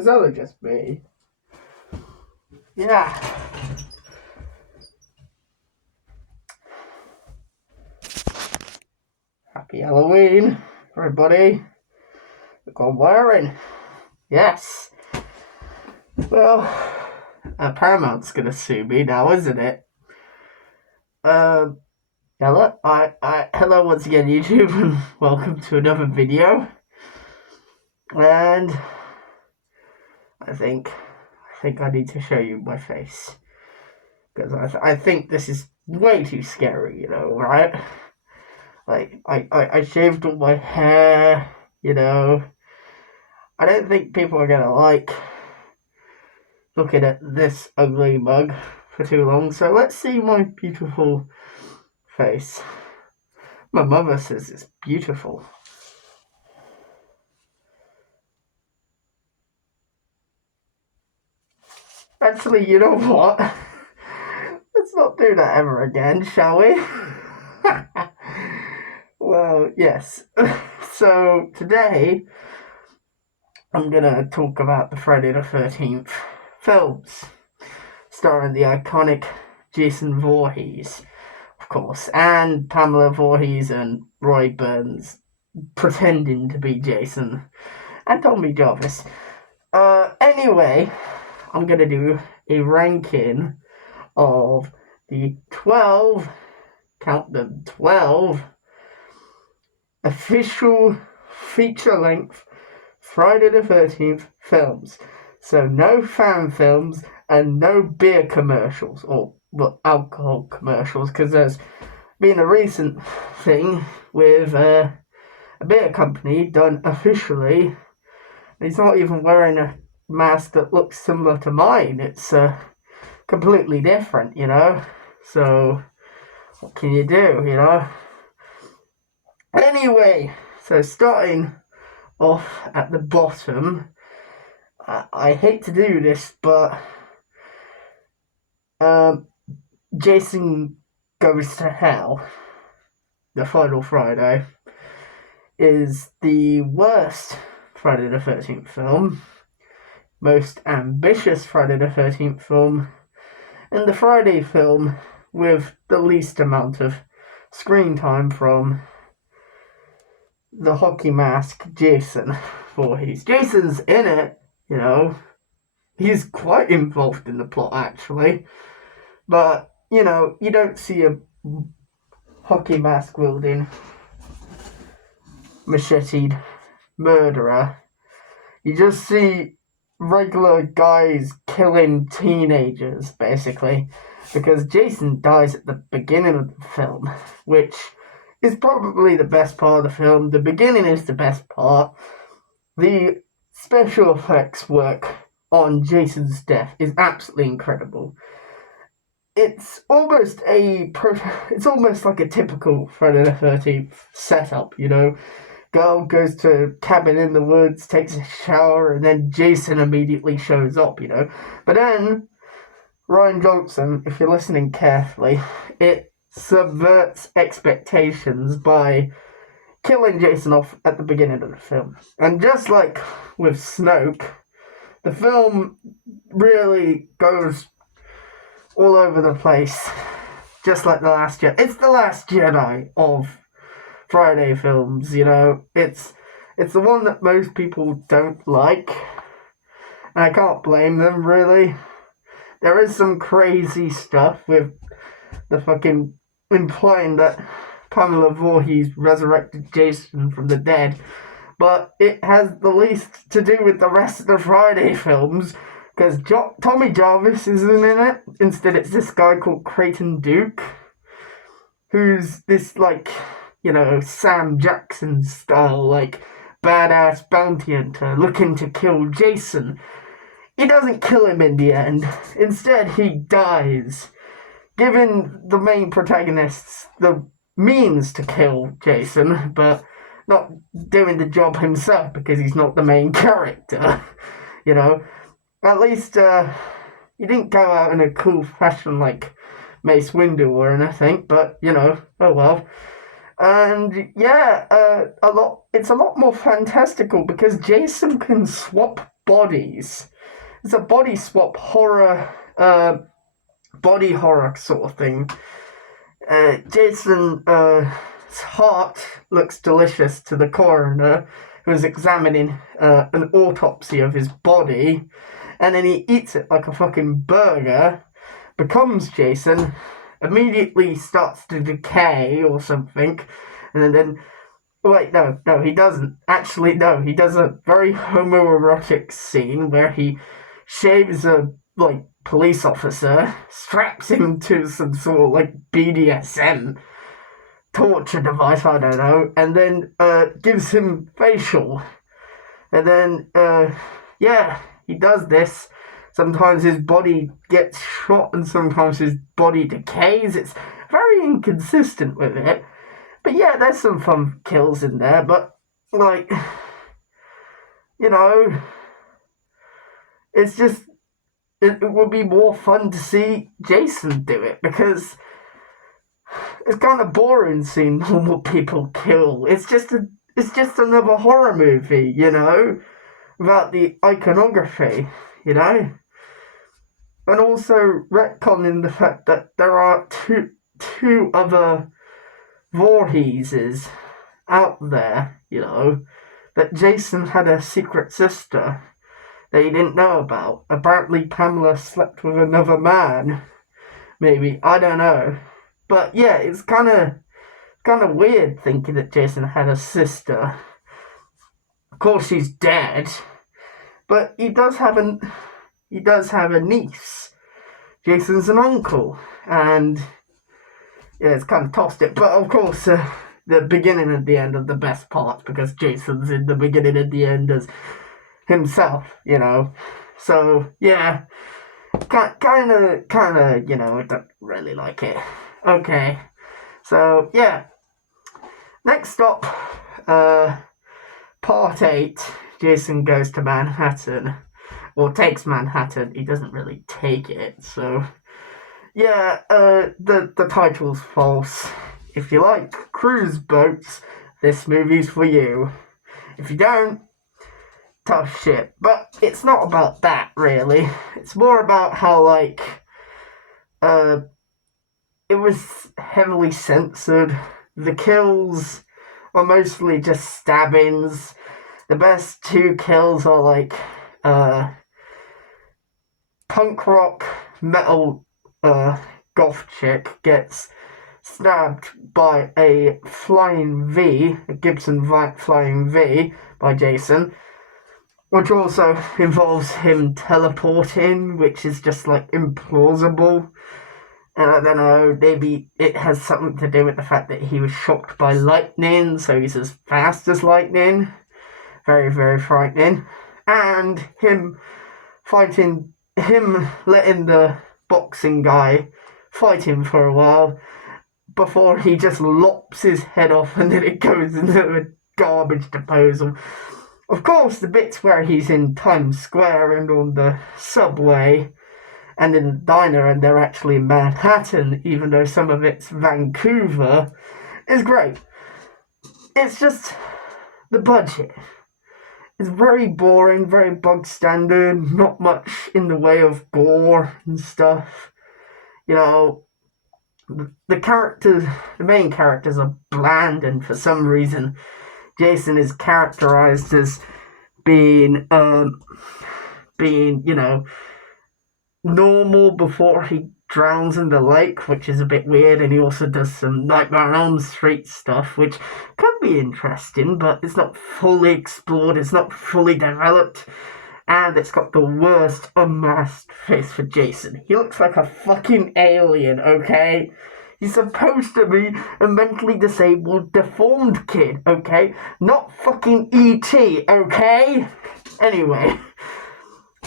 Is that just me? Yeah. Happy Halloween, everybody. Look what I'm wearing. Yes. Well, Paramount's gonna sue me now, isn't it? Hello, hello once again, YouTube, and welcome to another video. And I think I need to show you my face because I think this is way too scary, right? Like I shaved all my hair, I don't think people are gonna like looking at this ugly mug for too long. So let's see my beautiful face. My mother says it's beautiful. Actually, you know what? Let's not do that ever again, shall we? Well, yes. So today I'm gonna talk about the Friday the 13th films, starring the iconic Jason Voorhees, of course, and Pamela Voorhees and Roy Burns pretending to be Jason, and Tommy Jarvis. Anyway, I'm gonna do a ranking of the 12, count them, 12 official feature-length Friday the 13th films. So no fan films and no beer commercials, or alcohol commercials, because there's been a recent thing with a beer company done officially. He's not even wearing a mask that looks similar to mine. It's completely different, So what can you do, Anyway, so starting off at the bottom, I hate to do this, but Jason Goes to Hell, the final Friday, is the worst Friday the 13th film, most ambitious Friday the 13th film, and the Friday film with the least amount of screen time from the hockey mask Jason Voorhees. Jason's in it, he's quite involved in the plot actually, but you don't see a hockey mask wielding macheted murderer. You just see regular guys killing teenagers, basically, because Jason dies at the beginning of the film, which is probably the best part of the film. The beginning is the best part. The special effects work on Jason's death is absolutely incredible. It's almost like a typical Friday the 13th setup, Girl goes to cabin in the woods, takes a shower, and then Jason immediately shows up, But then, Rian Johnson, if you're listening carefully, it subverts expectations by killing Jason off at the beginning of the film. And just like with Snoke, the film really goes all over the place, just like The Last Jedi. It's The Last Jedi of Friday films, It's the one that most people don't like, and I can't blame them, really. There is some crazy stuff with the fucking implying that Pamela Voorhees resurrected Jason from the dead, but it has the least to do with the rest of the Friday films, because Tommy Jarvis isn't in it. Instead, it's this guy called Creighton Duke, who's this, Sam Jackson style, badass bounty hunter looking to kill Jason. He doesn't kill him in the end. Instead, he dies, giving the main protagonists the means to kill Jason, but not doing the job himself because he's not the main character. At least he didn't go out in a cool fashion like Mace Windu or anything, but oh well. And yeah, it's a lot more fantastical because Jason can swap bodies. It's a body swap horror, body horror sort of thing. Jason's heart looks delicious to the coroner, who's examining an autopsy of his body, and then he eats it like a fucking burger, becomes Jason, immediately starts to decay or something, and then wait, no, he doesn't. Actually, no, he does a very homoerotic scene where he shaves a, police officer, straps him to some sort of, BDSM torture device, I don't know, and then, gives him facial. And then, he does this. Sometimes his body gets shot and sometimes his body decays. It's very inconsistent with it. But yeah, there's some fun kills in there, but, it's just, it would be more fun to see Jason do it, because it's kind of boring seeing normal people kill. It's just another horror movie, about the iconography, and also retconning the fact that there are two other Voorheeses out there, that Jason had a secret sister that he didn't know about. Apparently Pamela slept with another man. Maybe. I don't know. But yeah, it's kind of weird thinking that Jason had a sister. Of course she's dead. But he does have a niece. Jason's an uncle. And yeah, it's kind of tossed it. But of course, the beginning and the end are the best parts, because Jason's in the beginning and the end as himself, So, yeah, kind of, I don't really like it. Okay, so, yeah. Next up, part 8, Jason goes to Manhattan, or takes Manhattan. He doesn't really take it, so... Yeah, the title's false. If you like cruise boats, this movie's for you. If you don't, tough shit. But it's not about that, really. It's more about how, it was heavily censored. The kills are mostly just stabbings. The best 2 kills are, punk rock, metal, goth chick gets stabbed by a Flying V, a Gibson Flying V by Jason, which also involves him teleporting, which is just implausible. And I don't know, maybe it has something to do with the fact that he was shocked by lightning, so he's as fast as lightning. Very, very frightening. And him letting the boxing guy fight him for a while before he just lops his head off and then it goes into a garbage disposal. Of course, the bits where he's in Times Square and on the subway and in the diner and they're actually in Manhattan, even though some of it's Vancouver, is great. It's just the budget. It's very boring, very bog standard, not much in the way of gore and stuff. The main characters are bland, and for some reason, Jason is characterized as being normal before he drowns in the lake, which is a bit weird, and he also does some Nightmare on Elm Street stuff, which could be interesting, but it's not fully explored, it's not fully developed, and it's got the worst unmasked face for Jason. He looks like a fucking alien, okay? He's supposed to be a mentally disabled, deformed kid, okay? Not fucking E.T., okay? Anyway,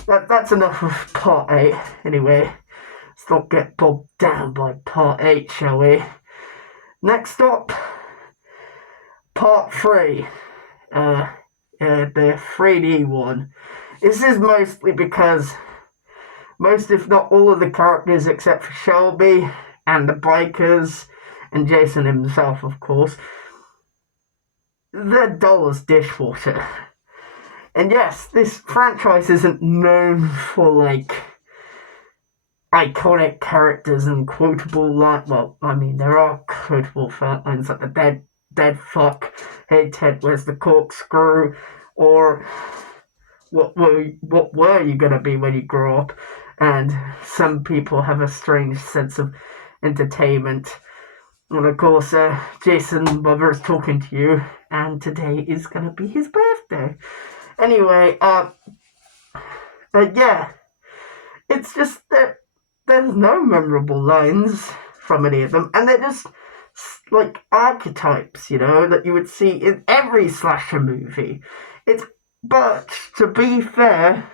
that's enough of part 8, anyway. Let's not get bogged down by part 8, shall we? Next up, part 3. The 3D one. This is mostly because most, if not all, of the characters except for Shelby and the bikers and Jason himself, of course, they're dull as dishwater. And yes, this franchise isn't known for, like, iconic characters and quotable lines. Well, I mean, there are quotable lines like the dead fuck, hey Ted, where's the corkscrew, or what were you gonna be when you grow up? And some people have a strange sense of entertainment. And of course, Jason Bubber is talking to you, and today is gonna be his birthday. Anyway, yeah, it's just that there's no memorable lines from any of them, and they're just like archetypes, that you would see in every slasher movie. But to be fair,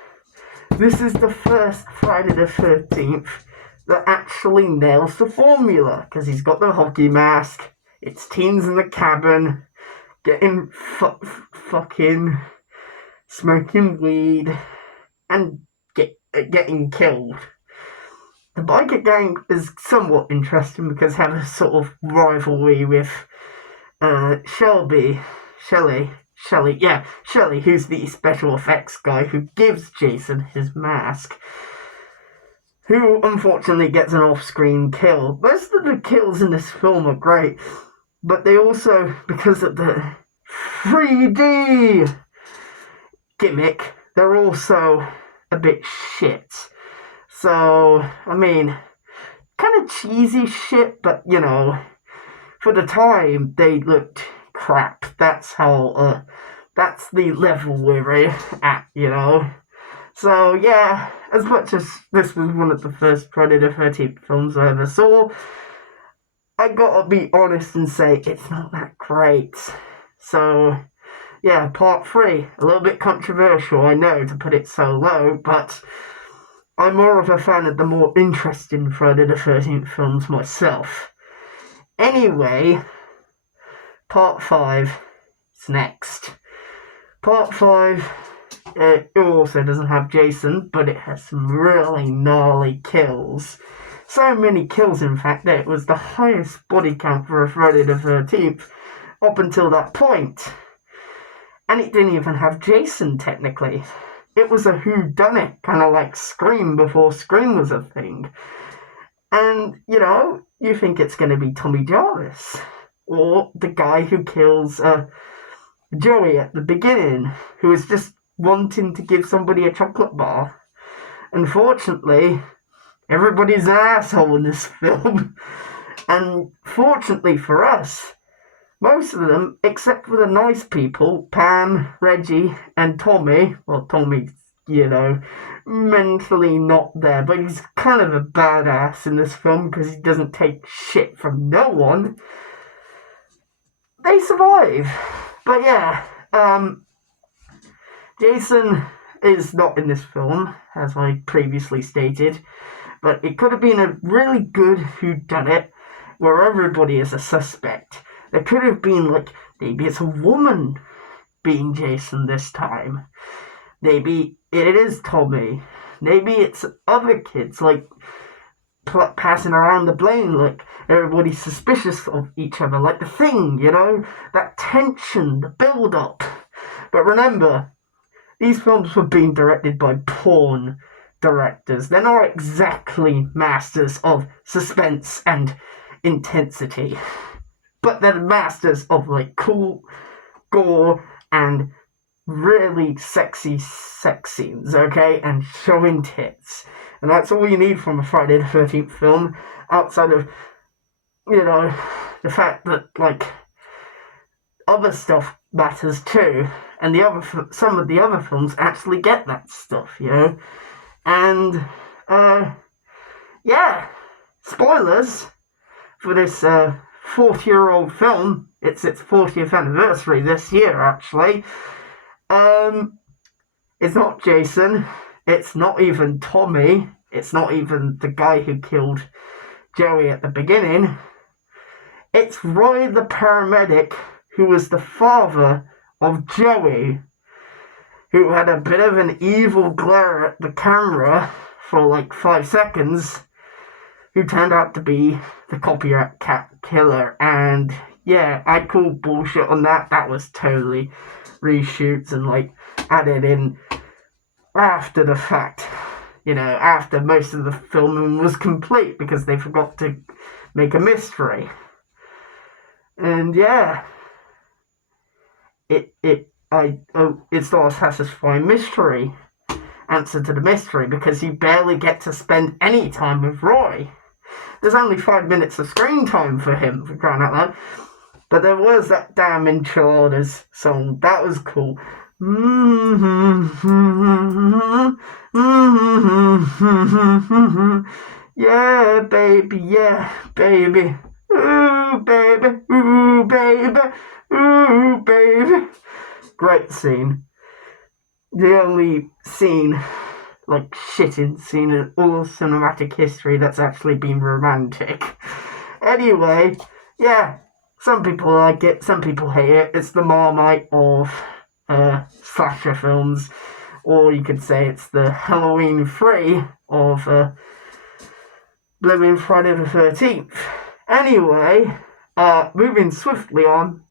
this is the first Friday the 13th that actually nails the formula, because he's got the hockey mask, it's teens in the cabin, getting fucking, smoking weed, and getting killed. The biker gang is somewhat interesting because they have a sort of rivalry with Shelly, who's the special effects guy who gives Jason his mask, who unfortunately gets an off-screen kill. Most of the kills in this film are great, but they also, because of the 3D gimmick, they're also a bit shit. So, I mean, kind of cheesy shit, but, for the time, they looked crap. That's how, that's the level we're at, So, yeah, as much as this was one of the first Friday the 13th films I ever saw, I gotta be honest and say it's not that great. So, yeah, part 3, a little bit controversial, I know, to put it so low, but I'm more of a fan of the more interesting Friday the 13th films myself. Anyway, part 5 is next. Part 5, it also doesn't have Jason, but it has some really gnarly kills. So many kills, in fact, that it was the highest body count for a Friday the 13th up until that point. And it didn't even have Jason, technically. It was a whodunit, kind of like Scream before Scream was a thing. And, you think it's going to be Tommy Jarvis, or the guy who kills Joey at the beginning, who is just wanting to give somebody a chocolate bar. Unfortunately, everybody's an asshole in this film. And fortunately for us, most of them, except for the nice people, Pam, Reggie, and Tommy, well, Tommy's, mentally not there, but he's kind of a badass in this film because he doesn't take shit from no one. They survive. But yeah, Jason is not in this film, as I previously stated, but it could have been a really good whodunit where everybody is a suspect. There could have been, maybe it's a woman being Jason this time. Maybe it is Tommy. Maybe it's other kids, passing around the blame, everybody's suspicious of each other, like The Thing, that tension, the build-up. But remember, these films were being directed by porn directors. They're not exactly masters of suspense and intensity, but they're masters of cool gore and really sexy sex scenes, okay, and showing tits. And that's all you need from a Friday the 13th film, outside of, the fact that, other stuff matters too, and some of the other films actually get that stuff, And, yeah, spoilers for this 40-year-old film. It's its 40th anniversary this year, actually. It's not Jason. It's not even Tommy. It's not even the guy who killed Joey at the beginning. It's Roy the paramedic, who was the father of Joey, who had a bit of an evil glare at the camera for 5 seconds, who turned out to be the copycat killer. And yeah, I call bullshit on that. That was totally reshoots and like added in after the fact. After most of the filming was complete because they forgot to make a mystery. And yeah, it's not a satisfying mystery answer to the mystery because you barely get to spend any time with Roy. There's only 5 minutes of screen time for him, for crying out loud. But there was that damn Enchiladas song. That was cool. Yeah, baby, yeah, baby. Ooh, baby, ooh, baby, ooh, baby. Great scene. The only scene, like shitting scene in all cinematic history that's actually been romantic. Anyway, yeah, some people like it, some people hate it. It's the Marmite of slasher films, or you could say it's the Halloween 3 of Living Friday the 13th. Anyway, moving swiftly on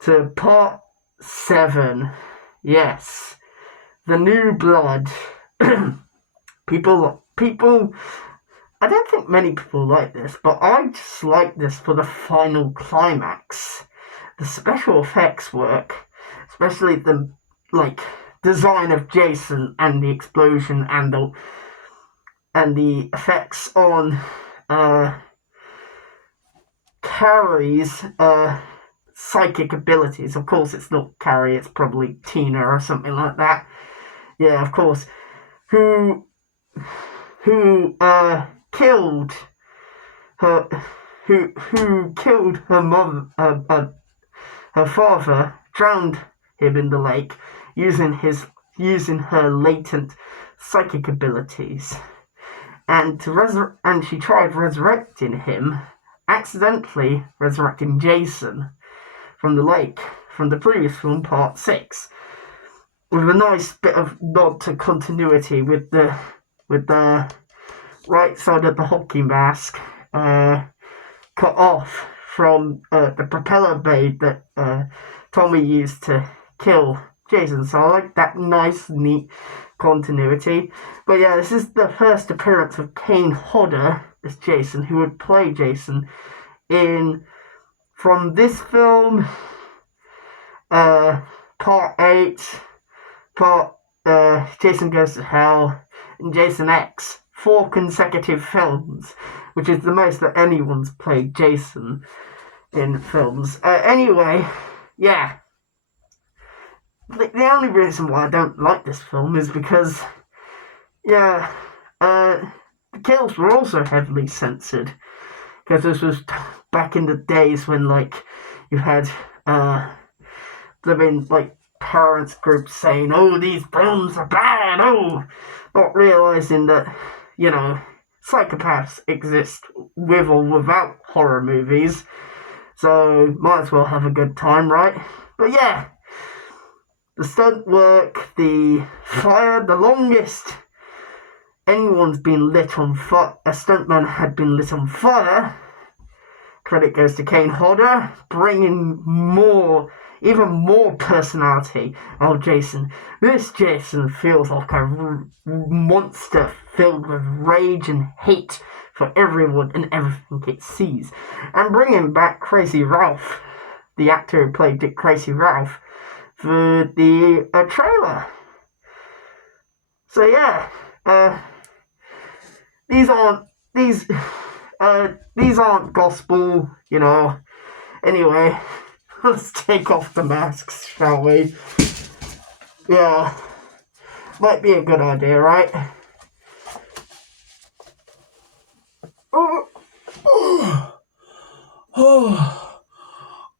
to part 7. Yes, the New Blood. people, I don't think many people like this, but I just like this for the final climax. The special effects work, especially the design of Jason and the explosion and the effects on Carrie's psychic abilities. Of course, it's not Carrie; it's probably Tina or something like that. Yeah, of course. Who killed her? Who killed her mother? Her father drowned him in the lake using her latent psychic abilities, and she tried resurrecting him, accidentally resurrecting Jason from the lake from the previous film, part 6, with a nice bit of nod to continuity with the right side of the hockey mask cut off from the propeller blade that Tommy used to kill Jason. So I like that nice, neat continuity. But yeah, this is the first appearance of Kane Hodder as Jason, who would play Jason from this film, part 8, Jason Goes to Hell, and Jason X. 4 consecutive films, which is the most that anyone's played Jason in films. Anyway, yeah. The only reason why I don't like this film is because, yeah, the kills were also heavily censored. Because this was back in the days when, you had, parents groups saying, oh, these films are bad, oh, not realising that, psychopaths exist with or without horror movies, so might as well have a good time, right? But yeah, the stunt work, the fire, the longest anyone's been lit on fire, a stuntman had been lit on fire. Credit goes to Kane Hodder, bringing even more personality of Jason. This Jason feels like a monster filled with rage and hate for everyone and everything it sees. And bringing back Crazy Ralph, the actor who played Dick Crazy Ralph, for the trailer. So yeah, these aren't gospel, Anyway, let's take off the masks, shall we? Yeah, might be a good idea, right?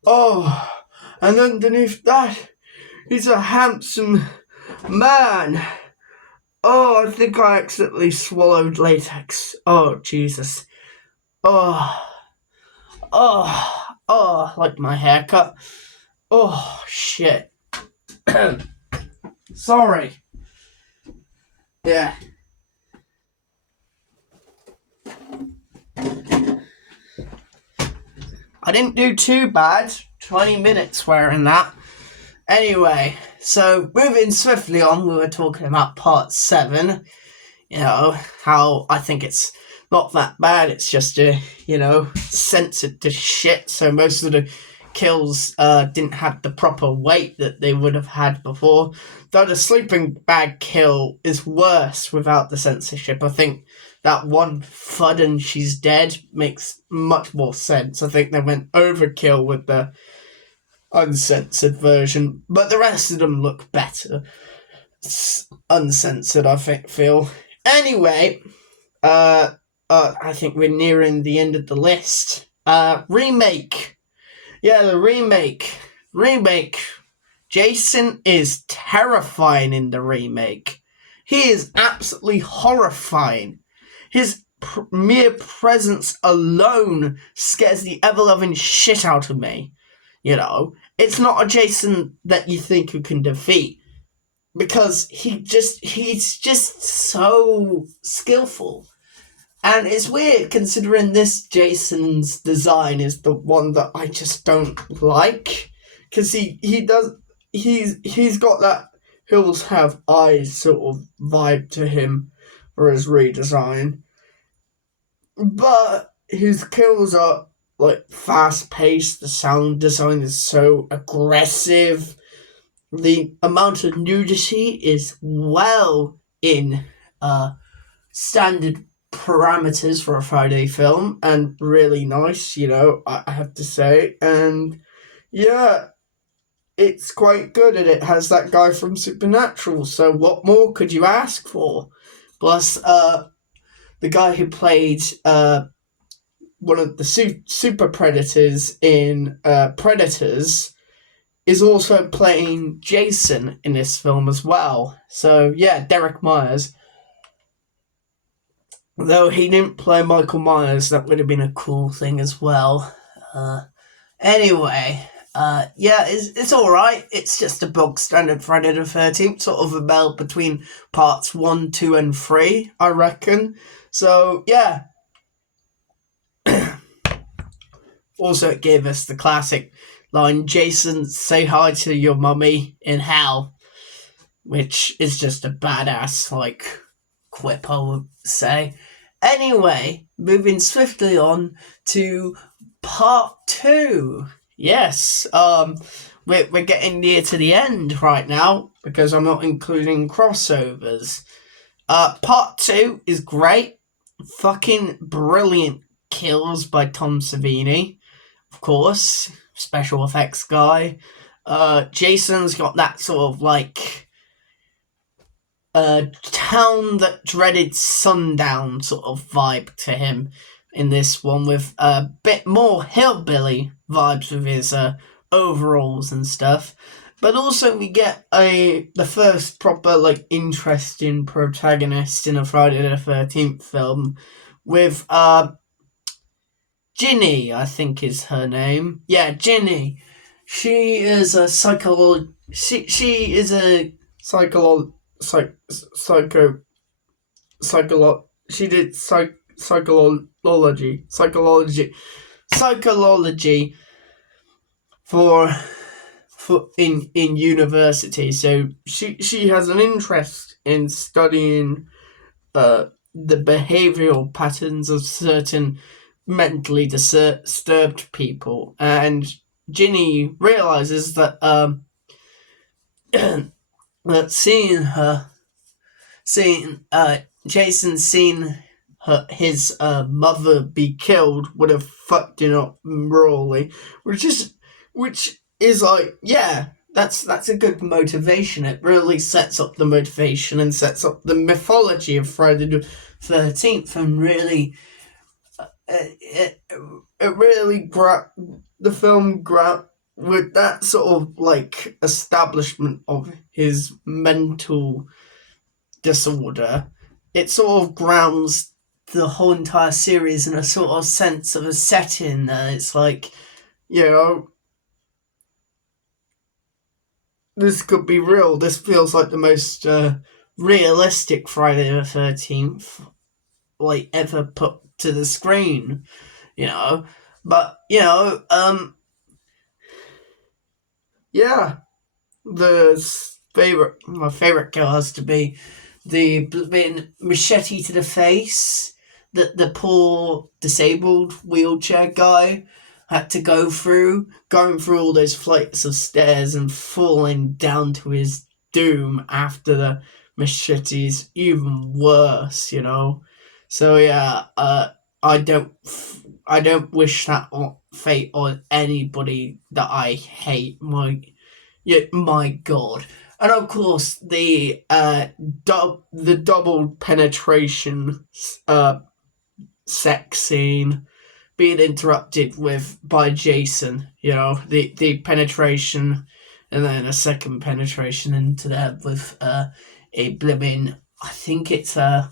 Oh, and underneath that is a handsome man. Oh, I think I accidentally swallowed latex. Oh, Jesus. Oh, like my haircut. Oh, shit. Sorry. Yeah. I didn't do too bad. 20 minutes wearing that. Anyway, so moving swiftly on, we were talking about part 7. You know, how I think it's not that bad. It's just, censored to shit. So most of the kills didn't have the proper weight that they would have had before. Though the sleeping bag kill is worse without the censorship. I think that one thud and she's dead makes much more sense. I think they went overkill with the uncensored version, but the rest of them look better uncensored, I feel. Anyway, I think we're nearing the end of the list. Remake. Yeah, the remake. Jason is terrifying in the remake. He is absolutely horrifying. His mere presence alone scares the ever-loving shit out of me. It's not a Jason that you think you can defeat, because he's just so skillful. And it's weird considering this Jason's design is the one that I just don't like, because he's got that hills have eyes sort of vibe to him for his redesign, but his kills are like fast paced. The sound design is so aggressive. The amount of nudity is well in standard parameters for a Friday film, and really nice, I have to say. And yeah, it's quite good, and it has that guy from Supernatural, so what more could you ask for? Plus, the guy who played one of the super predators in Predators is also playing Jason in this film as well. So yeah, Derek Myers. Though he didn't play Michael Myers, that would have been a cool thing as well. Anyway, it's alright. It's just a bog standard Friday the 13th, sort of a meld between parts 1, 2, and 3, I reckon. So, yeah. Also, it gave us the classic line, Jason, say hi to your mummy in hell, which is just a badass, quip, I would say. Anyway, moving swiftly on to part 2. Yes, we're getting near to the end right now, because I'm not including crossovers. Part 2 is great. Fucking brilliant kills by Tom Savini, of course, special effects guy. Jason's got that sort of town that dreaded sundown sort of vibe to him in this one, with a bit more hillbilly vibes with his overalls and stuff. But also we get the first proper interesting protagonist in a Friday the 13th film, with Ginny, I think is her name. Yeah, Ginny. She is a She is a She did psychology for in university. So she has an interest in studying the behavioral patterns of certain mentally disturbed people, and Ginny realizes that that Jason seeing his mother be killed would have fucked him up royally, which is that's a good motivation. It really sets up the motivation and sets up the mythology of Friday the 13th, and really it really the film with that sort of establishment of his mental disorder. It sort of grounds the whole entire series in a sort of sense of a setting. It's this could be real. This feels like the most realistic Friday the 13th ever put to the screen, But yeah, my favorite kill has to be the being machete to the face that the poor disabled wheelchair guy had to going through all those flights of stairs and falling down to his doom after the machete's even worse, So yeah, I don't, I don't wish that fate on anybody that I hate. My God. And of course, the double penetration sex scene being interrupted by Jason. The penetration, and then a second penetration into there with a blimmin'. I think it's an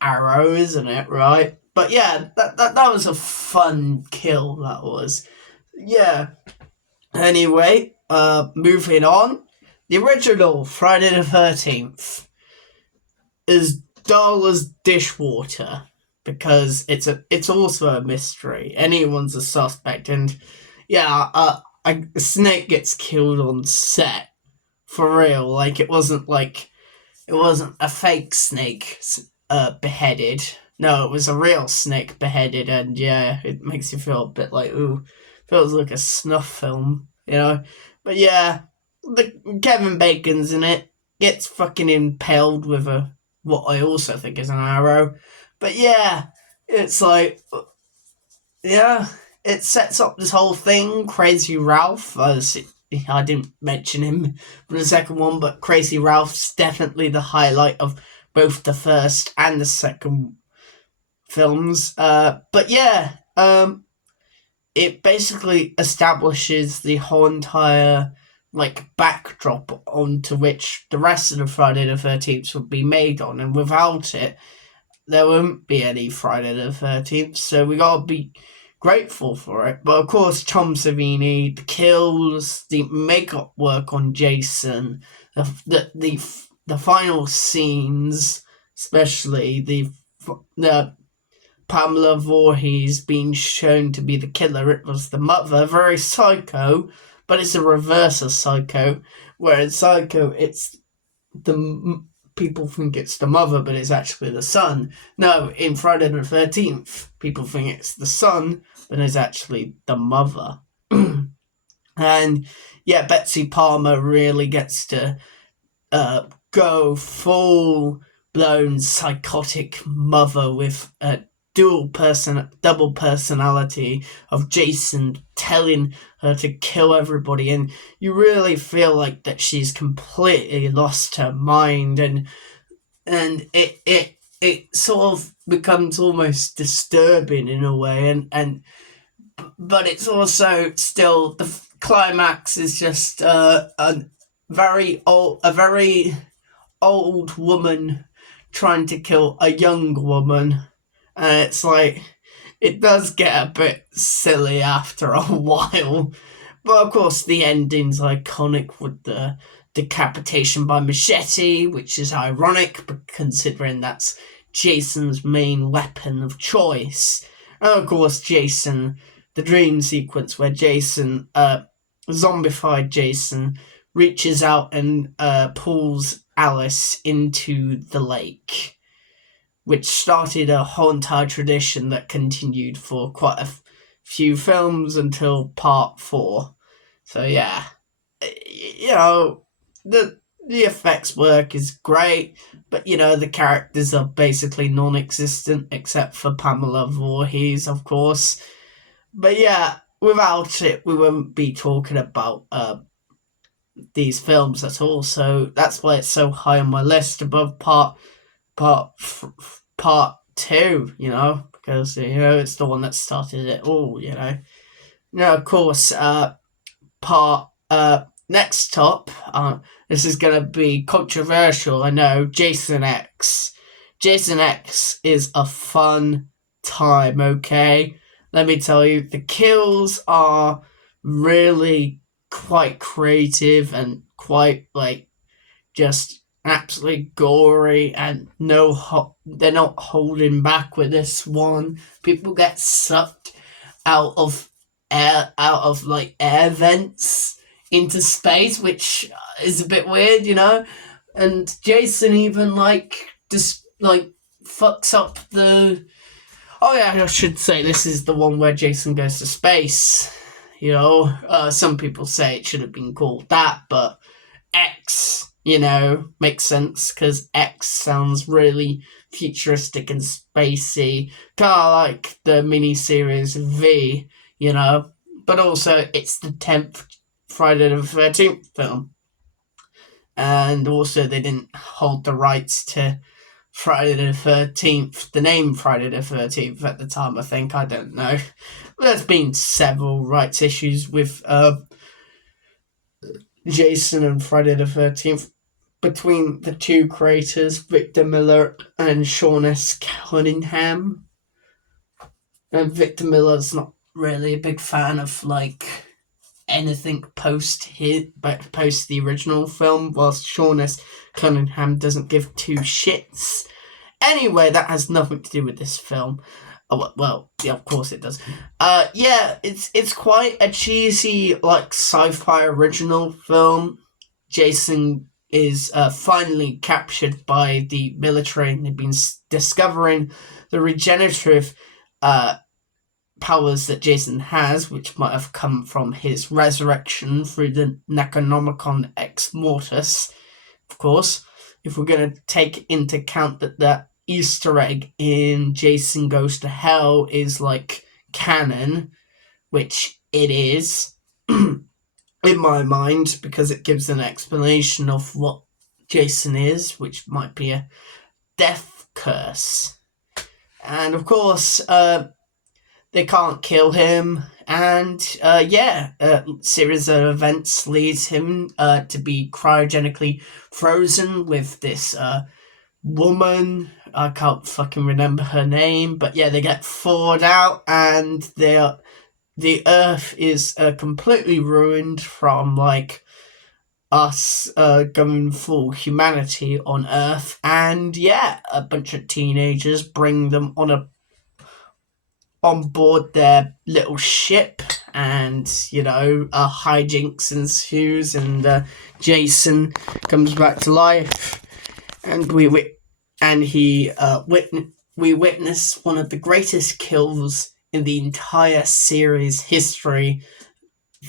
arrow, isn't it? Right? But yeah, that was a fun kill. That was. Yeah. Anyway, moving on. The original Friday the 13th is dull as dishwater because it's also a mystery. Anyone's a suspect, and yeah, a snake gets killed on set for real. Like it wasn't a fake snake beheaded. No, it was a real snake beheaded, and yeah, it makes you feel a bit like, ooh, feels like a snuff film, But yeah, the Kevin Bacon's in it, gets fucking impaled with what I also think is an arrow. But yeah, it's like, yeah, it sets up this whole thing. Crazy Ralph, I didn't mention him for the second one, but Crazy Ralph's definitely the highlight of both the first and the second films. But yeah, it basically establishes the whole entire backdrop onto which the rest of the Friday the 13th would be made on, and without it, there wouldn't be any Friday the 13th. So we gotta be grateful for it. But of course, Tom Savini, the kills, the makeup work on Jason, the final scenes, especially the Pamela Voorhees being shown to be the killer. It was the mother, very psycho, but it's a reverse of psycho, where in psycho it's people think it's the mother, but it's actually the son. No, in Friday the 13th, people think it's the son, but it's actually the mother. And yeah, Betsy Palmer really gets to go full blown psychotic mother with a double personality of Jason telling her to kill everybody, and you really feel like that she's completely lost her mind, and it sort of becomes almost disturbing in a way, but it's also still the climax is just a very old woman trying to kill a young woman. And it's like, it does get a bit silly after a while. But of course, the ending's iconic with the decapitation by machete, which is ironic, considering that's Jason's main weapon of choice. And of course, Jason, the dream sequence where Jason, zombified Jason, reaches out and pulls Alice into the lake, which started a whole entire tradition that continued for quite a few films until part 4. So yeah, the effects work is great, but the characters are basically non-existent except for Pamela Voorhees, of course. But yeah, without it, we wouldn't be talking about these films at all. So that's why it's so high on my list above part 2, because it's the one that started it all. Now, of course, next up, this is gonna be controversial. I know. Jason X. Jason X is a fun time. Okay, let me tell you, the kills are really quite creative and quite just absolutely gory, and they're not holding back with this one. People get sucked out of like air vents into space, which is a bit weird, you know. And Jason even just fucks up the. Oh yeah, I should say this is the one where Jason goes to space. You know, some people say it should have been called that, but X, makes sense because X sounds really futuristic and spacey, kind of like the miniseries V, but also it's the 10th Friday the 13th film. And also, they didn't hold the rights to Friday the 13th, the name Friday the 13th at the time, I think. I don't know. There's been several rights issues with Jason and Friday the 13th between the two creators, Victor Miller and Sean S. Cunningham. And Victor Miller's not really a big fan of anything post the original film, whilst Sean S. Cunningham doesn't give two shits. Anyway, that has nothing to do with this film. Oh, well, yeah, of course it does. Yeah, it's quite a cheesy, sci-fi original film. Jason is finally captured by the military, and they've been discovering the regenerative powers that Jason has, which might have come from his resurrection through the Necronomicon Ex Mortis, of course. If we're going to take into account that Easter egg in Jason Goes to Hell is canon, which it is in my mind, because it gives an explanation of what Jason is, which might be a death curse. And of course, they can't kill him, and series of events leads him to be cryogenically frozen with this woman. I can't fucking remember her name, but yeah, they get thawed out, and the Earth is completely ruined from us going full humanity on Earth, and yeah, a bunch of teenagers bring them on board their little ship, and hijinks ensues, and Jason comes back to life, and we witness one of the greatest kills in the entire series history,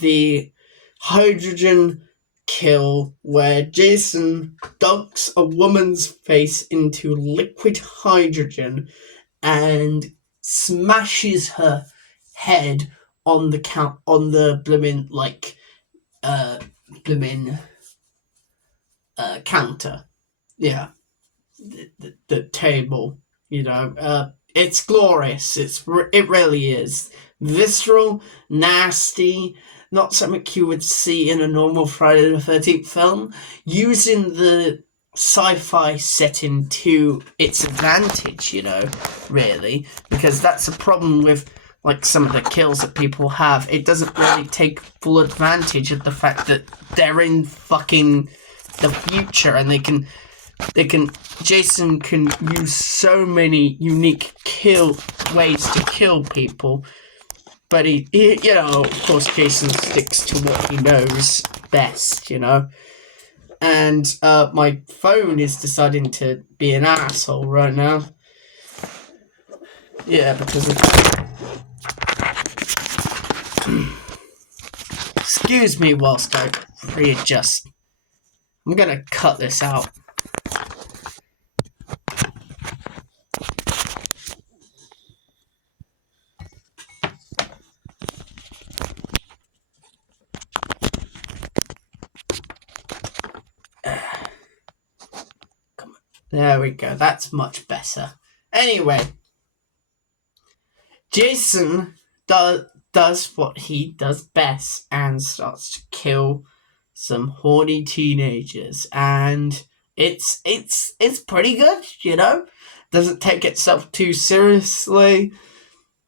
the hydrogen kill, where Jason dunks a woman's face into liquid hydrogen and smashes her head on the counter. Yeah, the table. It's glorious. It really is visceral, nasty. Not something you would see in a normal Friday the 13th film, using the sci-fi setting to its advantage, really, because that's a problem with some of the kills that people have. It doesn't really take full advantage of the fact that they're in fucking the future, and Jason can use so many unique ways to kill people, but he of course Jason sticks to what he knows best, and my phone is deciding to be an asshole right now. Yeah, because of... Excuse me whilst I readjust. I'm gonna cut this out. There we go. That's much better. Anyway, Jason does what he does best and starts to kill some horny teenagers, and it's pretty good, Doesn't take itself too seriously.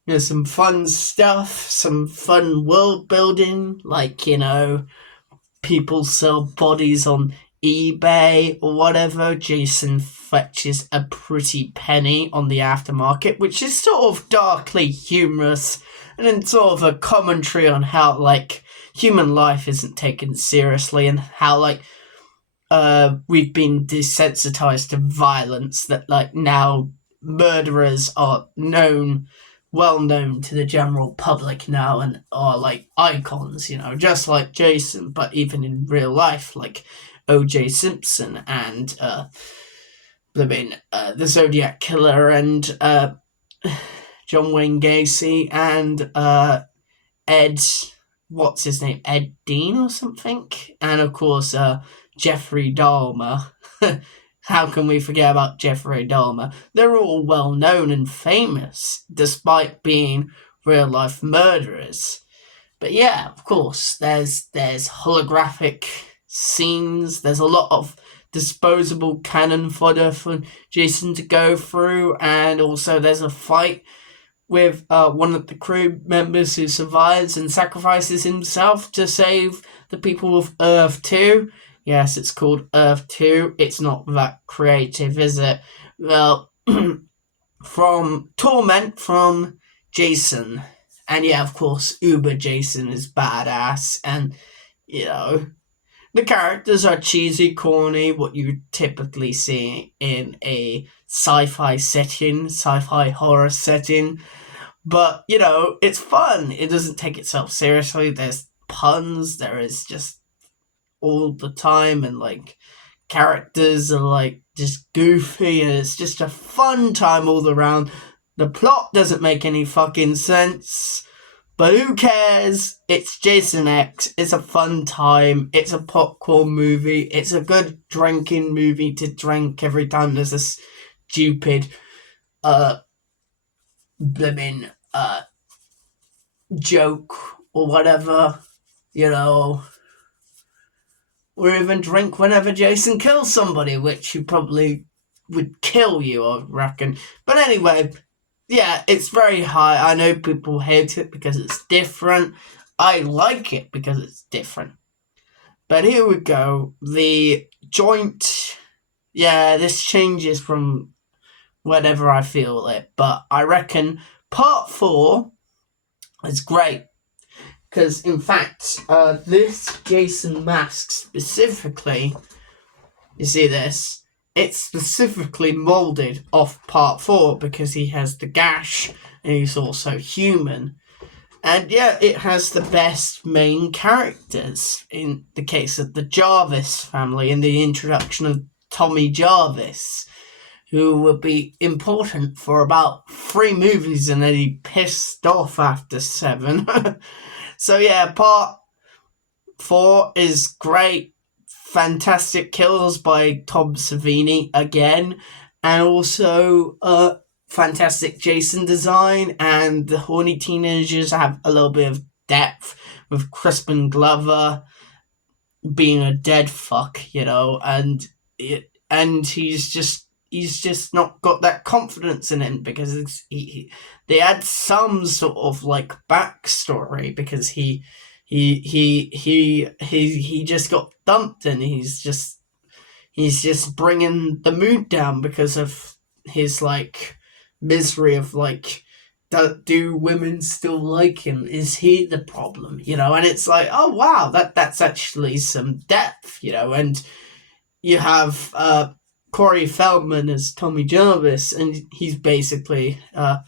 There's some fun stuff, some fun world building, people sell bodies on eBay or whatever, Jason fetches a pretty penny on the aftermarket, which is sort of darkly humorous and then sort of a commentary on how, like, human life isn't taken seriously and how, like, we've been desensitized to violence, that, like, now murderers are well known to the general public now and are, like, icons, you know, just like Jason, but even in real life, like O.J. Simpson and the Zodiac Killer and John Wayne Gacy and Ed, what's his name, Ed Dean or something, and of course Jeffrey Dahmer. How can we forget about Jeffrey Dahmer? They're all well known and famous, despite being real life murderers. But yeah, of course, there's holographic scenes. There's a lot of disposable cannon fodder for Jason to go through, and also there's a fight with one of the crew members who survives and sacrifices himself to save the people of Earth 2. Yes, it's called Earth 2. It's not that creative, is it? Well, from Torment from Jason. And yeah, of course, Uber Jason is badass. And, you know, the characters are cheesy, corny, what you typically see in a sci-fi setting, sci-fi horror setting. But, you know, it's fun. It doesn't take itself seriously. There's puns. There is just all the time, and like characters are like just goofy, and it's just a fun time all around. The plot doesn't make any fucking sense, but who cares? It's Jason X. It's a fun time. It's a popcorn movie. It's a good drinking movie to drink every time there's a stupid blimmin' joke or whatever, you know. Or even drink whenever Jason kills somebody, which he probably would kill you, I reckon. But anyway, yeah, it's very high. I know people hate it because it's different. I like it because it's different. But here we go. The joint... Yeah, this changes from whenever I feel it. But I reckon part 4 is great. Because, in fact, this Jason mask specifically, you see this, it's specifically moulded off part 4 because he has the gash and he's also human. And yeah, it has the best main characters in the case of the Jarvis family and the introduction of Tommy Jarvis, who will be important for about 3 movies and then he pissed off after 7. So yeah, part 4 is great. Fantastic kills by Tom Savini again. And also fantastic Jason design. And the horny teenagers have a little bit of depth with Crispin Glover being a dead fuck, you know. And he's just not got that confidence in him because they had some sort of like backstory because he just got dumped and he's just bringing the mood down because of his like misery of like, do women still like him? Is he the problem? You know, and it's like, oh wow, that's actually some depth, you know. And you have Corey Feldman as Tommy Jarvis, and he's basically Tom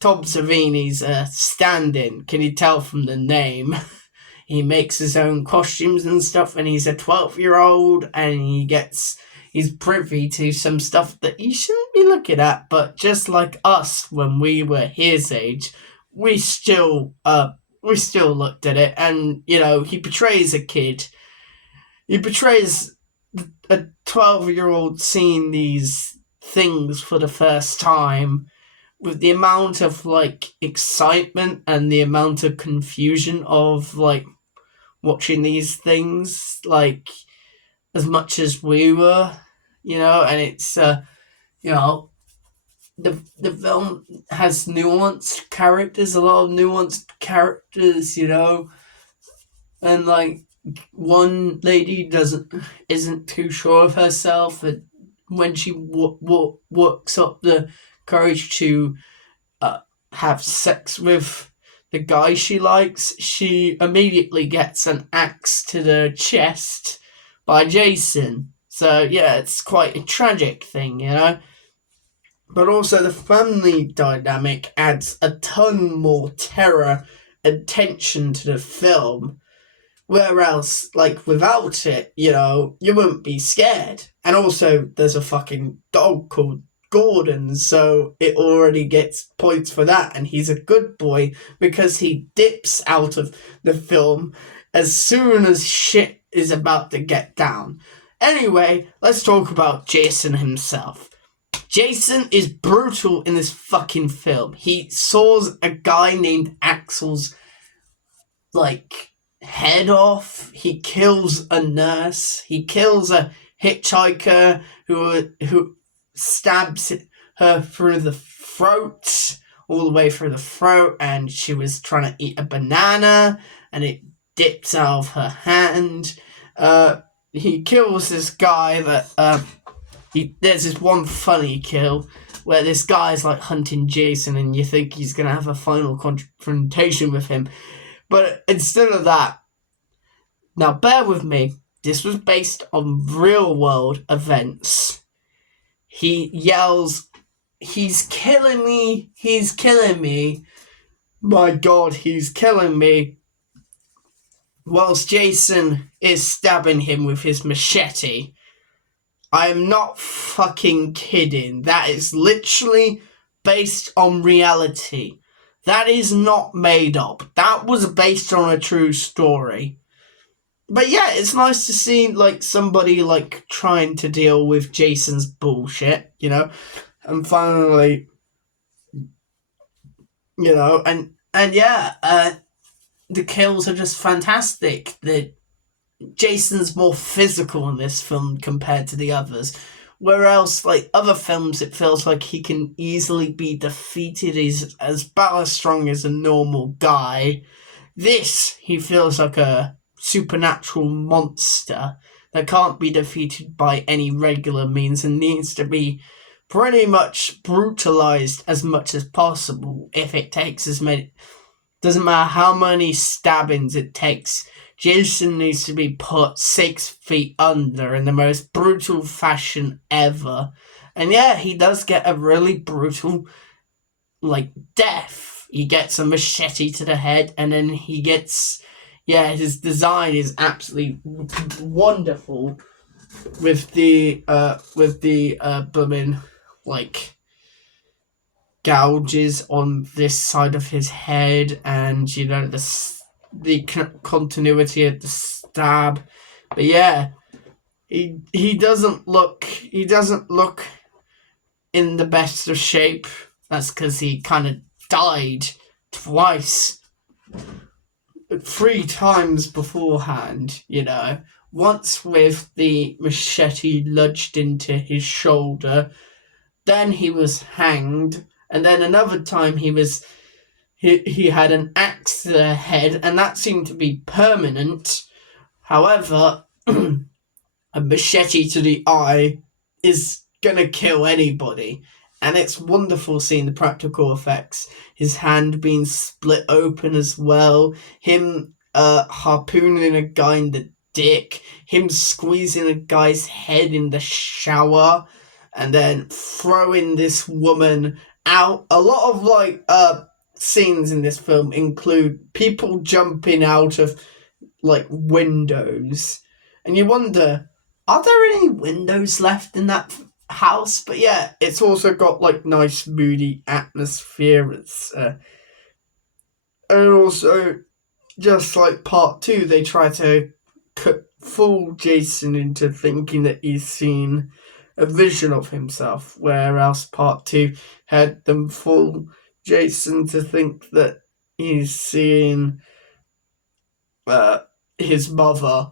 Savini's stand-in. Can you tell from the name? He makes his own costumes and stuff, and he's a 12-year-old, and he's privy to some stuff that he shouldn't be looking at. But just like us when we were his age, we still looked at it, and you know, he portrays a kid. He portrays a 12-year-old seeing these things for the first time with the amount of like excitement and the amount of confusion of like watching these things, like as much as we were, you know. And it's you know, the film has nuanced characters, a lot of nuanced characters, you know. And like one lady isn't too sure of herself, and when she works up the courage to have sex with the guy she likes, she immediately gets an axe to the chest by Jason. So yeah, it's quite a tragic thing, you know. But also the family dynamic adds a ton more terror and tension to the film. Whereas, like, without it, you know, you wouldn't be scared. And also, there's a fucking dog called Gordon, so it already gets points for that. And he's a good boy because he dips out of the film as soon as shit is about to get down. Anyway, let's talk about Jason himself. Jason is brutal in this fucking film. He saws a guy named Axel's, like, head off. He kills a nurse. He kills a hitchhiker who stabs her through the throat, all the way through the throat, and she was trying to eat a banana, and it dips out of her hand. He kills this guy that there's this one funny kill where this guy's like hunting Jason, and you think he's gonna have a final confrontation with him. But instead of that, now bear with me, this was based on real world events. He yells, "He's killing me, he's killing me, my God, he's killing me," whilst Jason is stabbing him with his machete. I'm not fucking kidding. That is literally based on reality. That is not made up. That was based on a true story. But yeah, it's nice to see, like, somebody, like, trying to deal with Jason's bullshit, you know? And finally, you know, and yeah, the kills are just fantastic. Jason's more physical in this film compared to the others. Whereas, like, other films, it feels like he can easily be defeated. He's as battle strong as a normal guy. This, he feels like a supernatural monster that can't be defeated by any regular means and needs to be pretty much brutalized as much as possible if it takes as many. Doesn't matter how many stabbings it takes. Jason needs to be put 6 feet under in the most brutal fashion ever. And yeah, he does get a really brutal, like, death. He gets a machete to the head, and then he gets, yeah, his design is absolutely wonderful with the blooming, like, gouges on this side of his head, and, you know, the continuity of the stab. But yeah, he doesn't look in the best of shape. That's because he kind of died twice, 3 times beforehand, you know. Once with the machete lodged into his shoulder, then he was hanged, and then another time he had an axe to the head, and that seemed to be permanent. However, a machete to the eye is gonna kill anybody. And it's wonderful seeing the practical effects. His hand being split open as well. Him harpooning a guy in the dick. Him squeezing a guy's head in the shower. And then throwing this woman out. A lot of, like, scenes in this film include people jumping out of, like, windows, and you wonder, are there any windows left in that house? But yeah, it's also got, like, nice moody atmosphere. It's and also, just like part 2, they try to fool Jason into thinking that he's seen a vision of himself, whereas part 2 had them fool Jason to think that he's seeing his mother,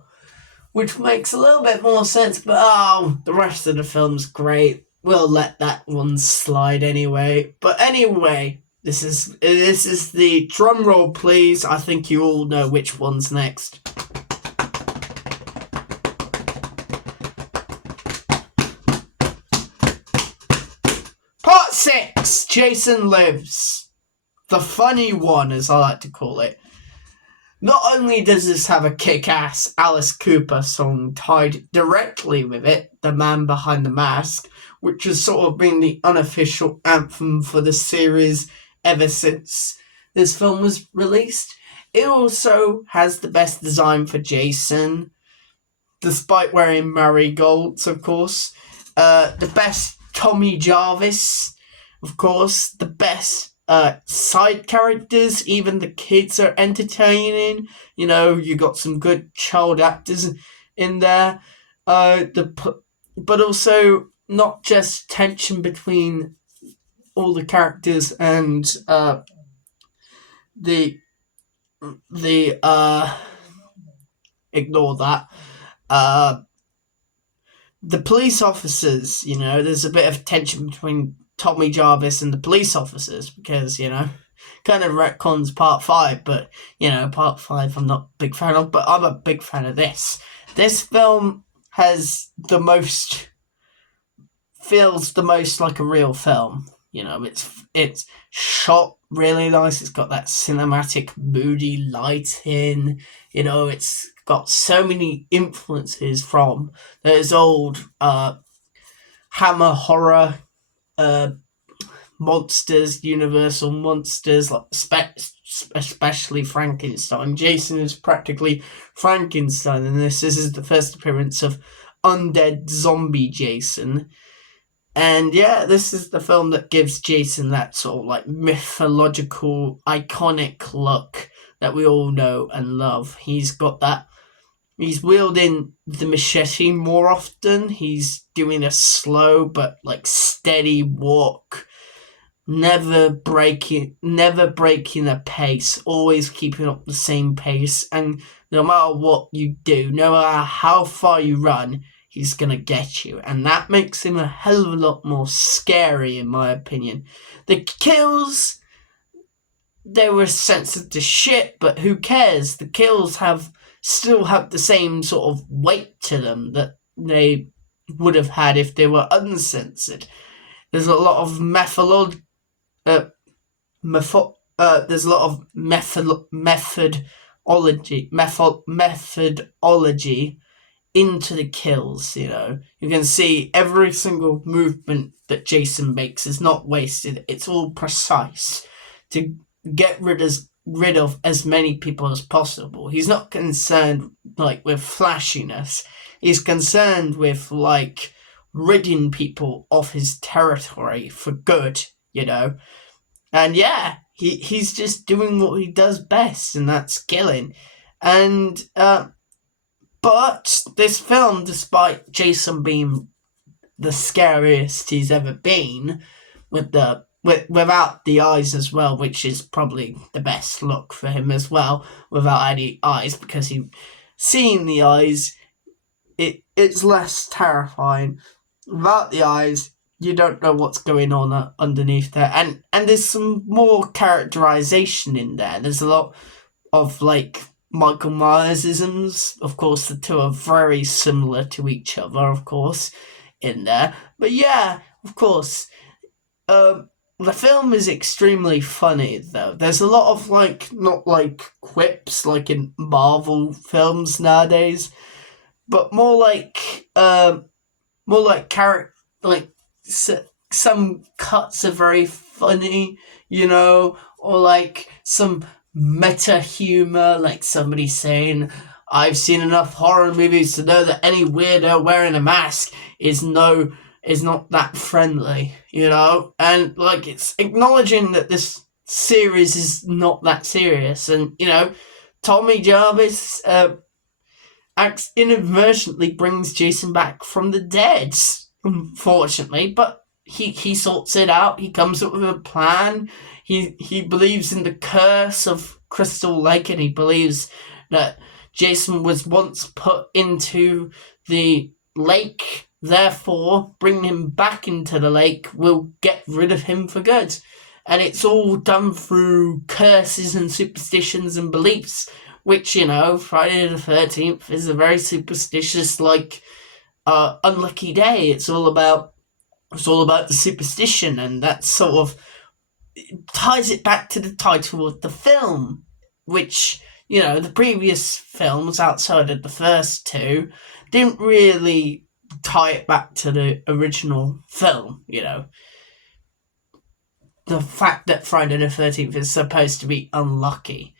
which makes a little bit more sense, but the rest of the film's great. We'll let that one slide anyway. But anyway, this is the drum roll, please. I think you all know which one's next. 6, Jason Lives. The funny one, as I like to call it. Not only does this have a kick-ass Alice Cooper song tied directly with it, The Man Behind the Mask, which has sort of been the unofficial anthem for the series ever since this film was released. It also has the best design for Jason, despite wearing marigolds, of course. The best Tommy Jarvis, of course. The best side characters, even the kids are entertaining. You know, you got some good child actors in there. But also not just tension between all the characters and ignore that. The police officers, you know, there's a bit of tension between Tommy Jarvis and the police officers because, you know, kind of retcons part 5, but, you know, part 5 I'm not a big fan of, but I'm a big fan of this. This film feels the most like a real film. You know, it's shot really nice. It's got that cinematic, moody lighting. You know, it's got so many influences from those old Hammer horror monsters, Universal monsters, like especially Frankenstein. Jason is practically Frankenstein, and this is the first appearance of undead zombie Jason. And yeah, this is the film that gives Jason that sort of like mythological, iconic look that we all know and love. He's got that. He's wielding the machete more often. He's doing a slow but like steady walk, never breaking a pace, always keeping up the same pace. And no matter what you do, no matter how far you run, he's gonna get you, and that makes him a hell of a lot more scary, in my opinion. The kills, they were censored to shit, but who cares? The kills still have the same sort of weight to them that they would have had if they were uncensored. There's a lot of methodology into the kills. You know, you can see every single movement that Jason makes is not wasted. It's all precise to get rid of as many people as possible. He's not concerned like with flashiness. He's concerned with like ridding people of his territory for good, you know. And yeah, he's just doing what he does best, and that's killing. And but this film, despite Jason being the scariest he's ever been, without the eyes as well, which is probably the best look for him as well, without any eyes, because seeing the eyes, it's less terrifying. Without the eyes, you don't know what's going on underneath there, and there's some more characterization in there. There's a lot of like Michael Myers-isms. Of course, the two are very similar to each other, of course, in there. But yeah, of course, the film is extremely funny, though. There's a lot of like, not like quips like in Marvel films nowadays, but more like some cuts are very funny, you know, or like some meta humor, like somebody saying, "I've seen enough horror movies to know that any weirdo wearing a mask is not that friendly," you know, and like it's acknowledging that this series is not that serious. And you know, Tommy Jarvis inadvertently brings Jason back from the dead, unfortunately, but he sorts it out. He comes up with a plan. He believes in the curse of Crystal Lake, and he believes that Jason was once put into the lake. Therefore, bringing him back into the lake will get rid of him for good. And it's all done through curses and superstitions and beliefs, which, you know, Friday the 13th is a very superstitious, like, unlucky day. It's all about It's all about the superstition, and that sort of ties it back to the title of the film, which, you know, the previous films outside of the first two didn't really tie it back to the original film, you know. The fact that Friday the 13th is supposed to be unlucky.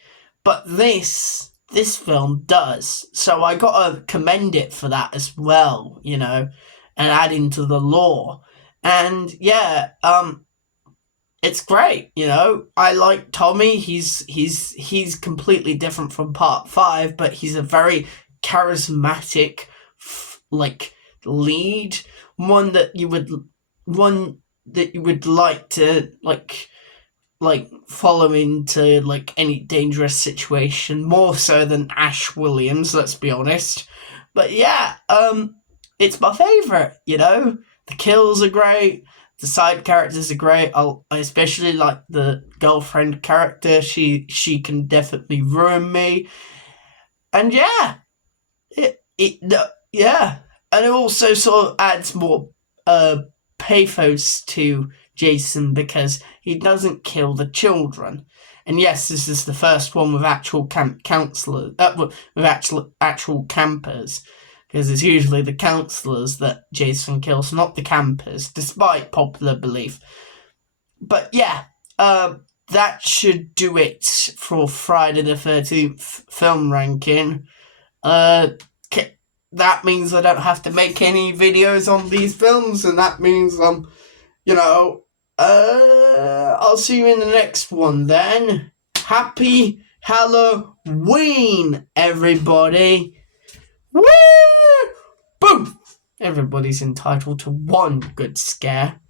But this film does. So I gotta commend it for that as well, you know, and adding to the lore. And yeah, it's great, you know. I like Tommy. He's completely different from part 5, but he's a very charismatic like lead, one that you would like to like follow into like any dangerous situation, more so than Ash Williams, let's be honest. But yeah, it's my favorite, you know. The kills are great, the side characters are great. I especially like the girlfriend character. She can definitely ruin me. And yeah, yeah, and it also sort of adds more pathos to Jason because he doesn't kill the children. And yes, this is the first one with actual counselors, with actual campers, because it's usually the counselors that Jason kills, not the campers, despite popular belief. But yeah, that should do it for Friday the 13th film ranking. That means I don't have to make any videos on these films, and that means you know, I'll see you in the next one then. Happy Halloween, everybody. Woo! Boom! Everybody's entitled to one good scare.